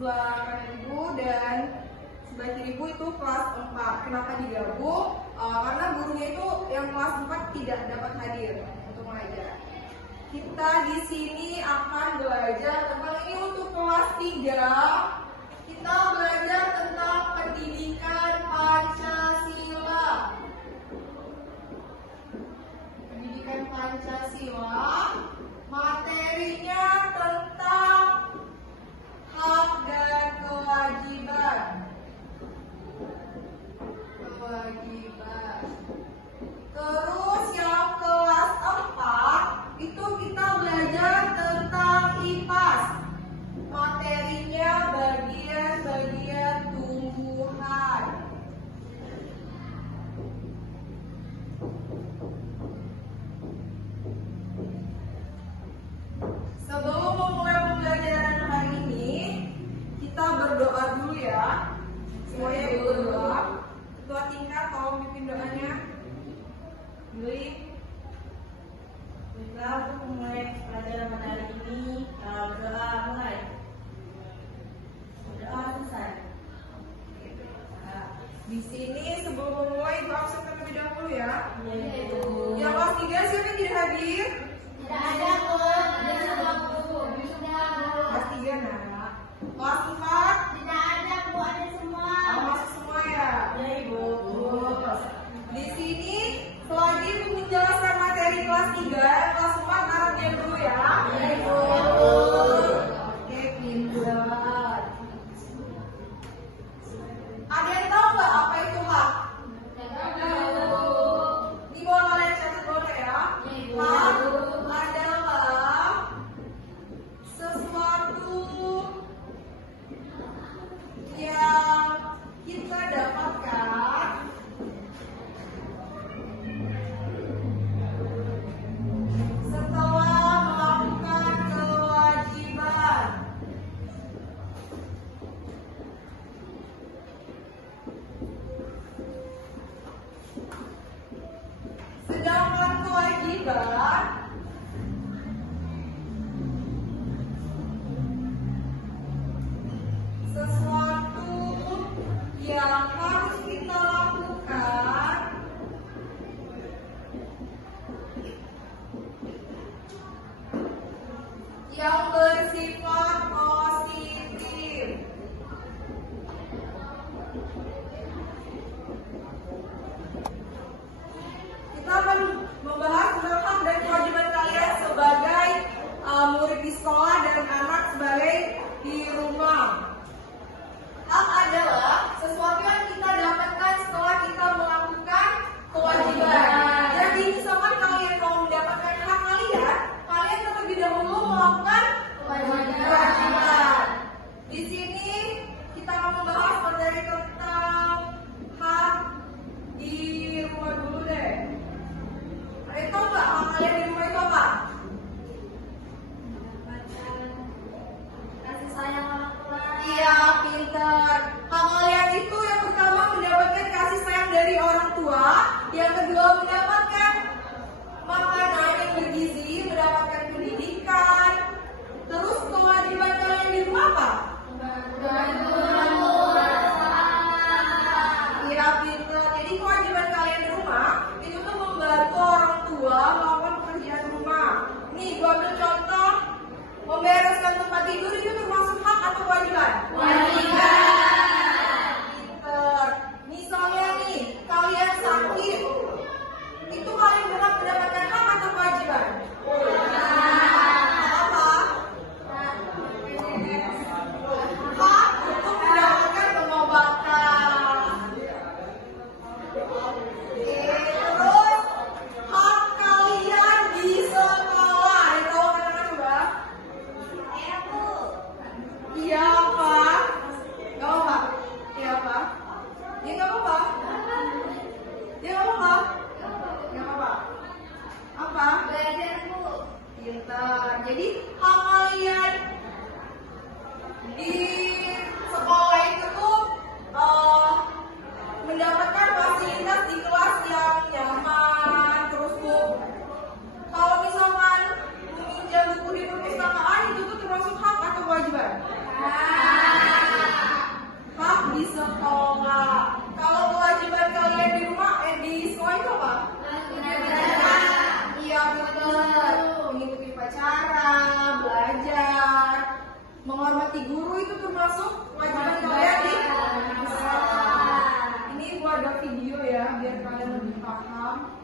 sebelah kanan ibu dan sebelah kiri ibu itu kelas 4. Kenapa digabung? Karena gurunya itu yang kelas 4 tidak dapat hadir untuk mengajar. Kita di sini akan belajar tentang ini untuk kelas 3. Kita belajar tentang pendidikan Pancasila. Pendidikan Pancasila, materinya tentang hak dan kewajiban. Terus yang kelas 4 itu kita belajar tentang IPAS. Materinya bagian-bagian tumbuhan. Sebelum memulai pembelajaran hari ini, kita berdoa dulu ya. Semuanya berdoa. Ketua tingkat tolong pimpin doanya. Beli. Kita untuk memulai pelajaran hari ini, berdoa mulai. Berdoa selesai. Di sini sebelum memulai ibu absen terlebih dahulu ya. Iya. Yang kelas 3 siapa yang tidak hadir? Tidak ada kok. Kelas 3 nak. Kelas 4 Tidak ada bu, ada semua. masuk semua ya. Iya ibu. Di sini selagi menjelaskan materi kelas 3 dan kelas 4 harap diam dulu ya. Iya ibu. Oke, pintar. Ada yang tahu nggak apa itu hak? Di bawah kalian catat boleh ya. Hak adalah sesuatu yang kita dapatkan setelah melakukan kewajiban. Sedangkan kewajiban sesuatu yang harus kita lakukan yang bersifat positif. Kita akan membahas tentang hak dan kewajiban kalian sebagai murid di sekolah dan anak sebagai di rumah. Hak adalah sesuatu yang kita dapatkan setelah kita melakukan kewajiban. Jadi misalkan kalian mau mendapatkan hak kalian, kalian terlebih dahulu melakukan kewajiban. Di sini kita akan membahas materi tentang hak di rumah dulu deh. Kalian tahu nggak hak kalian di rumah itu apa? Kasih sayang orang tua. Iya, pintar. Hak kalian itu yang pertama mendapatkan kasih sayang dari orang tua, yang kedua mendapatkan makanan yang bergizi, mendapatkan pendidikan. Terus kewajiban kalian di rumah apa? Iya, pintar. Jadi kewajiban kalian di rumah itu tuh membantu orang tua melakukan pekerjaan rumah. Nih, gua ambil contoh. Membereskan tempat tidur itu termasuk hak atau kewajiban? Pinter. Misalnya nih, kalian sakit, itu kalian berhak mendapatkan hak atau kewajiban? Apa? Hak untuk mendapatkan pengobatan. Oke, terus hak kalian di sekolah. Ada tahu katakan coba? Iya apa? Gak apa? Iya apa? Ya gak apa? Ya gak apa? Gak apa? Apa? Belajar bu. Pintar. Jadi hak kalian di sekolah itu tuh mendapatkan fasilitas di kelas yang nyaman. Terus tuh kalau misalkan meminjam buku di perpustakaan itu tuh termasuk hak atau kewajiban? menghormati guru itu termasuk kewajiban kalian di sekolah. Ini gua ada video ya biar kalian lebih paham.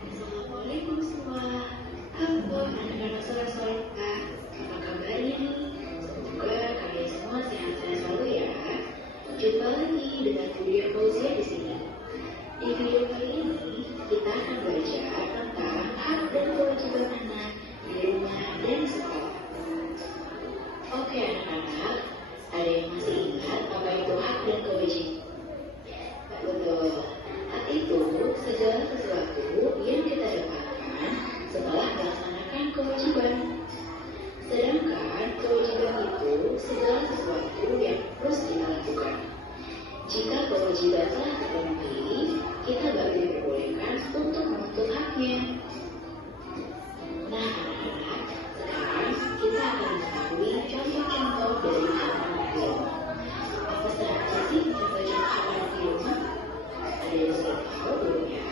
Assalamualaikum semua. Halo anak-anak soleh-solehah. Apa kabarnya nih? Semoga kalian semua sehat-sehat selalu ya. Jumpa lagi dengan video Fauzia di sini. Di video kali ini kita akan belajar tentang hak dan kewajiban anak di rumah dan di sekolah. Oke anak-anak, ada yang masih ingat apa itu hak dan kewajiban? Betul. Hak itu segala sesuatu yang kita dapatkan setelah melaksanakan kewajiban. Sedangkan kewajiban itu segala sesuatu yang harus kita lakukan. Jika kewajiban telah terpenuhi, kita baru diperbolehkan untuk menuntut haknya. Nah anak-anak, sekarang kita akan mengetahui contoh-contoh dari hak anak di rumah. Apa saja sih contoh-contoh hak anak di rumah? Ada yang sudah tahu belum ya?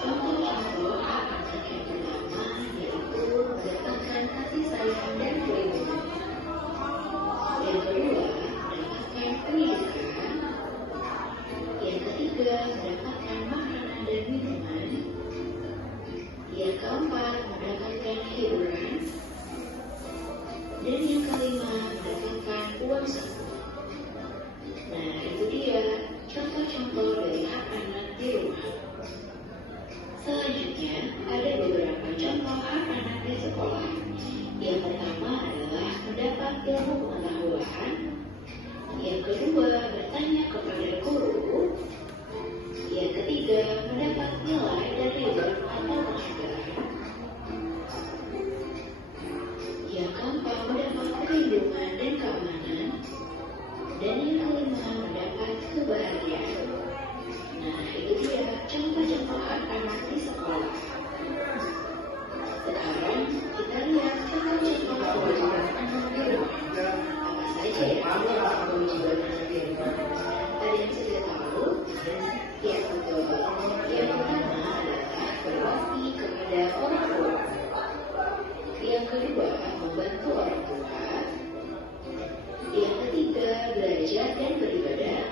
Contoh-contoh hak anak yang pertama yaitu mendapatkan kasih sayang dan perlindungan. Yang kedua, mendapatkan pendidikan. Yang ketiga, mendapatkan makanan dan minuman. Yang keempat, mendapatkan hiburan. Dan yang kelima, mendapatkan uang saku. Nah, itu dia contoh-contoh dari hak anak di rumah. Selanjutnya, ada beberapa contoh hak anak di sekolah. Yang pertama adalah mendapat ilmu pengetahuan. Yang kedua, bertanya kepada guru. Yang ketiga, mendapat nilai dari reward atau penghargaan. Yang keempat, mendapat perlindungan dan keamanan. Dan yang kelima, mendapat kebahagiaan. Nah, itu dia contoh-contoh hak anak di sekolah. Sekarang kita lihat contoh-contoh kewajiban anak di rumah. Apa saja ya kewajiban anak di rumah? Ada yang sudah tahu? Ya, betul. Yang pertama adalah berbakti kepada orang tua. Yang kedua, membantu orang tua. Yang ketiga, belajar dan beribadah.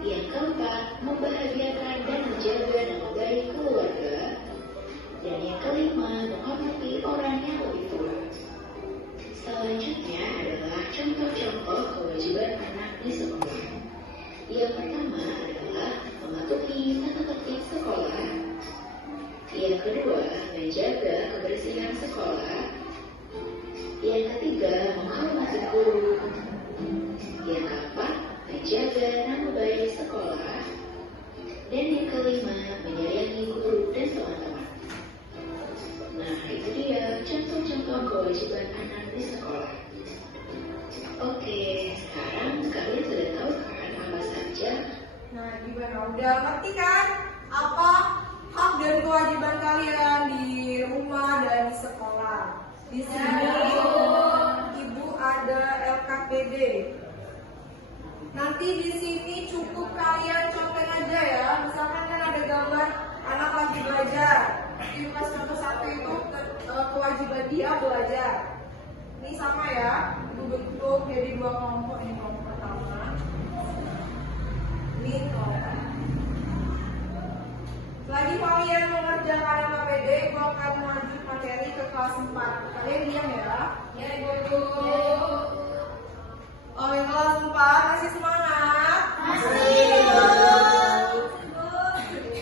Yang keempat, membahagiakan dan menjaga nama baik keluarga. Dan yang kelima, menghormati orang yang lebih tua. Selanjutnya adalah contoh-contoh kewajiban anak di sekolah. Yang pertama adalah mematuhi tata tertib sekolah. Yang kedua, menjaga kebersihan sekolah. Yang ketiga, menghormati guru. Yang keempat, menjaga nama baik sekolah. Dan yang kelima, menyayangi guru dan teman-teman. Nah, itu dia contoh-contoh kewajiban anak di sekolah. Oke, sekarang kalian sudah tahu kan apa saja? Nah, gimana? Udah ngerti kan apa hak dan kewajiban kalian di rumah dan di sekolah? Di sini Ibu ada LKPD. Nanti di sini cukup kalian contek aja ya. Misalkan kan ada gambar anak lagi belajar. Di kelas 1 itu kewajiban dia belajar. Ini sama ya, itu bentuk jadi dua kelompok. Ini kelompok pertama. Ini kelompok. Lagi kalian mengerjakan LKPD, gua akan lanjut materi ke kelas 4. Kalian diam ya? Ya, Ibu. Oh, yang kelas 4 masih semangat? Masih.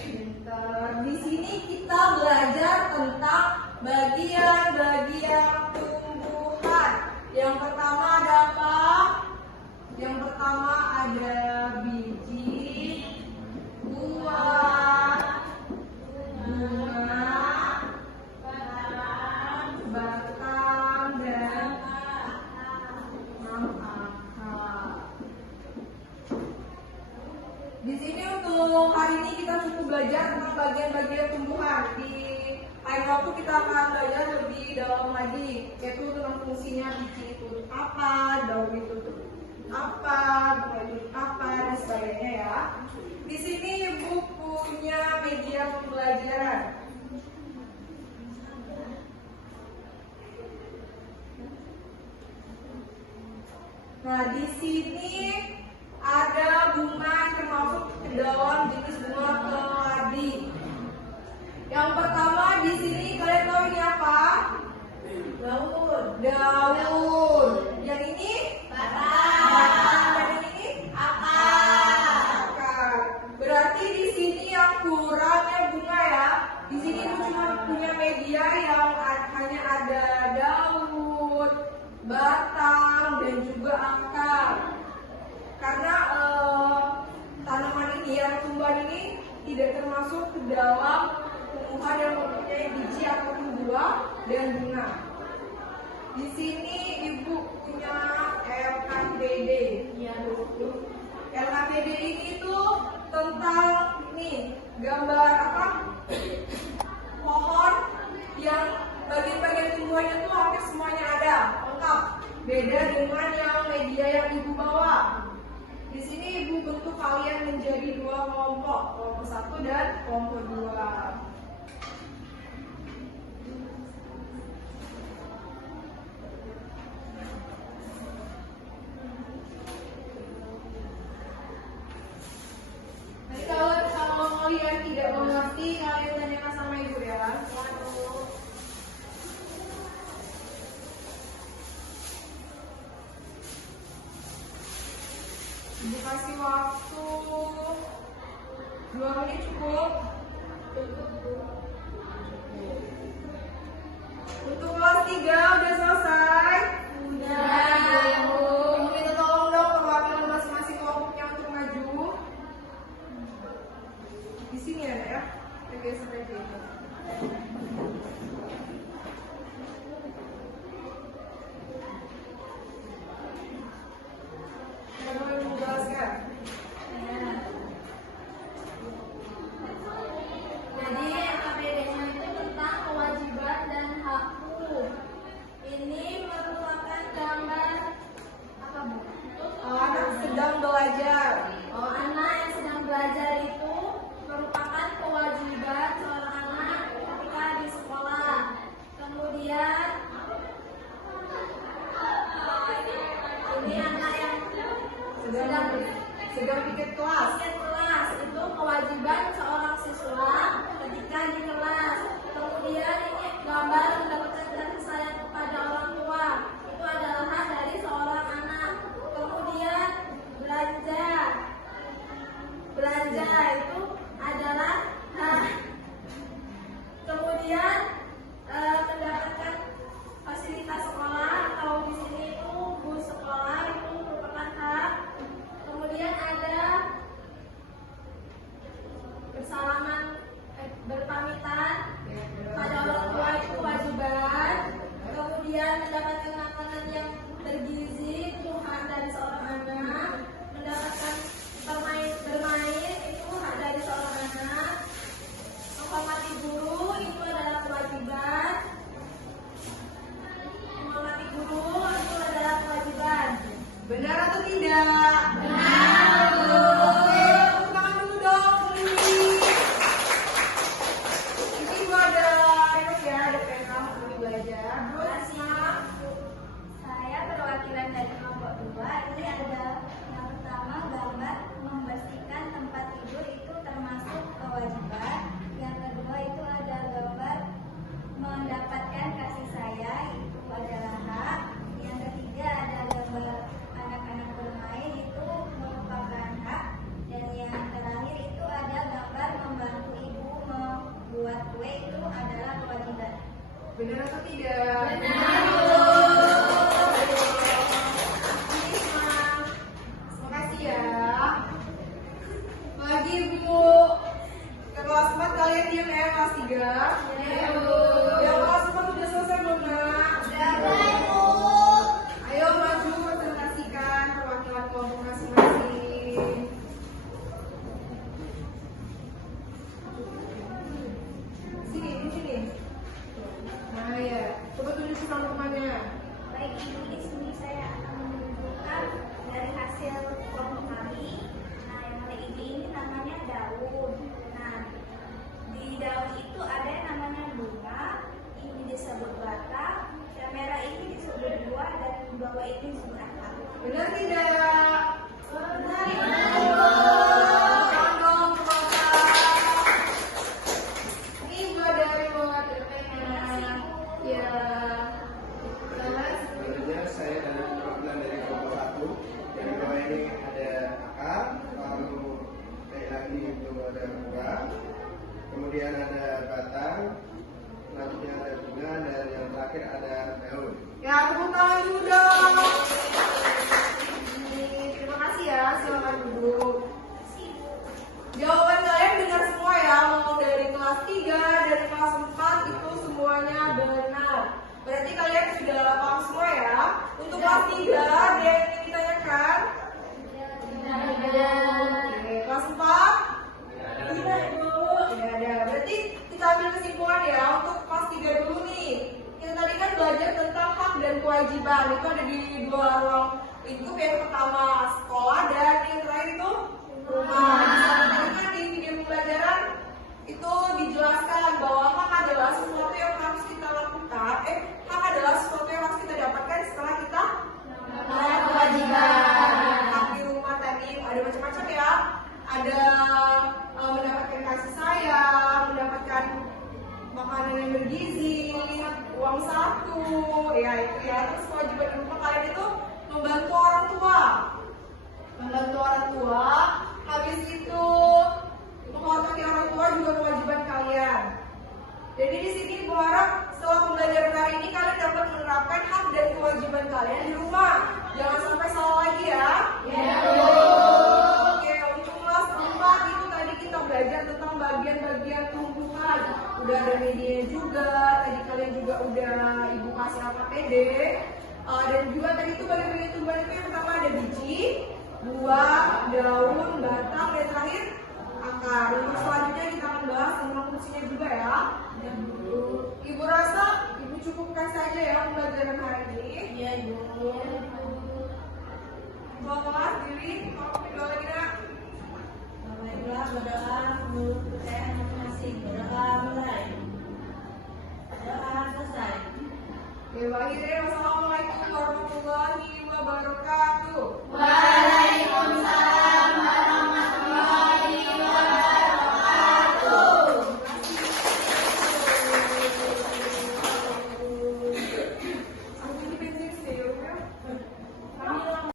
Pintar. Di sini kita belajar tentang bagian-bagian tumbuhan. Yang pertama ada apa? Yang pertama ada biji, buah, bunga, batang, dan akar. Di sini untuk hari ini kita cukup belajar tentang bagian-bagian tumbuhan. Di lain waktu kita akan belajar lebih dalam lagi, yaitu tentang fungsinya biji itu untuk apa, daun itu untuk apa, mulai dari kapan dan sebagainya ya. Di sini Ibu punya media pembelajaran. Nah, di sini ada bunga termasuk ke dalam jenis bunga keladi. Yang pertama di sini kalian tahu ini apa? Daun. Daun. Yang ini? Batang. Dan ini? Akar. Berarti di sini yang kurangnya bunga ya. Di sini Ibu cuma punya media yang hanya ada daun, batang, dan juga akar. Karena tanaman ini yang tumbuhan ini tidak termasuk ke dalam tumbuhan yang mempunyai biji ataupun buah dan bunga. Di sini Ibu punya LKPD. Ya, LKPD ini tuh tentang nih gambar apa? Pohon yang bagian-bagian tumbuhannya tuh hampir semuanya ada, lengkap. Beda dengan yang media yang Ibu bawa. Di sini Ibu bentuk kalian menjadi dua kelompok, kelompok 1 dan kelompok 2. Nanti kalau kalian tidak mengerti, kalian tanyakan sama Ibu ya. Ibu kasih waktu 2 menit cukup. Untuk kelas 3 udah selesai? Udah. Ibu minta tolong dong perwakilan masing-masing kelompoknya untuk maju. Di sini ada ya. Oke, sampai sini. Jadi LKPD-nya itu tentang kewajiban dan hakku. Ini merupakan gambar apa, Bu? Anak sedang belajar. Anak yang sedang belajar itu merupakan kewajiban seorang anak ketika di sekolah. Kemudian ini anak yang Sedang pikir kelas. ikut kelas itu kewajiban seorang siswa ketika di kelas. Kemudian ini gambar mendapatkan kasih sayang kepada orang tua. Itu adalah hak dari seorang anak. Kemudian belanja. Belanja itu adalah hak. Kemudian mendapatkan fasilitas sekolah atau di sini itu bus sekolah itu merupakan hak. Kemudian ada bersalaman, berpamitan pada orang tua itu kewajiban. Kemudian mendapatkan makanan yang bergizi itu hak dari seorang anak. Mendapatkan bermain itu hak dari seorang anak. Menghormati guru itu adalah kewajiban. Menghormati guru itu adalah kewajiban. Benar atau tidak? Benar. Oke, tepuk tangan dulu dong. Ini Ibu ada enak ya, ada pena untuk belajar. Terus Asma. Saya perwakilan dari kelompok 2. Ini ada yang pertama gambar membersihkan tempat tidur itu termasuk kewajiban. Yang kedua itu ada gambar mendapatkan kasih sayang itu adalah hak. Yang ketiga ada gambar anak-anak bermain itu kemudian ada batang, selanjutnya ada bunga, dan yang terakhir ada daun. Ya, tepuk tangan dulu dong. Terima kasih ya, silakan duduk. Jawaban kalian benar semua ya, mau dari kelas 3 dan kelas 4 itu semuanya benar. Berarti kalian sudah paham semua ya. Untuk kelas 3 ada yang ingin ditanyakan? Oke, kelas 4? Tidak, Bu. Ya, ada. Berarti kita ambil kesimpulan ya untuk kelas 3 dulu nih. Kita tadi kan belajar tentang hak dan kewajiban. Itu ada di 2 ruang lingkup, yang pertama sekolah dan yang terakhir itu rumah. Tadi kan di video pembelajaran itu dijelaskan bahwa hak adalah sesuatu yang harus kita lakukan. Hak adalah sesuatu yang harus kita dapatkan setelah kita melakukan kewajiban. Hak di rumah tadi ada macam-macam ya. Ada mendapatkan kasih sayang, mendapatkan makanan yang bergizi, uang saku, ya itu ya. Terus kewajiban di rumah kalian itu membantu orang tua. Membantu orang tua, habis itu menghormati orang tua juga kewajiban kalian. Jadi di sini Ibu harap setelah pembelajaran hari ini kalian dapat menerapkan hak dan kewajiban kalian di rumah. Jangan sampai salah lagi ya. Oke, untuk kelas 4 itu tadi kita belajar tentang bagian-bagian tumbuhan. Udah ada media juga, tadi kalian juga udah Ibu kasih APD. Dan juga tadi itu bagian-bagian tumbuhan itu yang pertama ada biji, buah, daun, batang, dan terakhir akar. Untuk selanjutnya kita akan bahas tentang fungsinya juga ya. Ibu rasa Ibu cukupkan saja ya pembelajaran hari ini. Iya, Ibu. Bapak, diri, mau berdoa lagi nak? Baiklah, berdoa menurut percayaan masing-masing. Berdoa mulai. Doa selesai. Wassalamualaikum warahmatullahi wabarakatuh.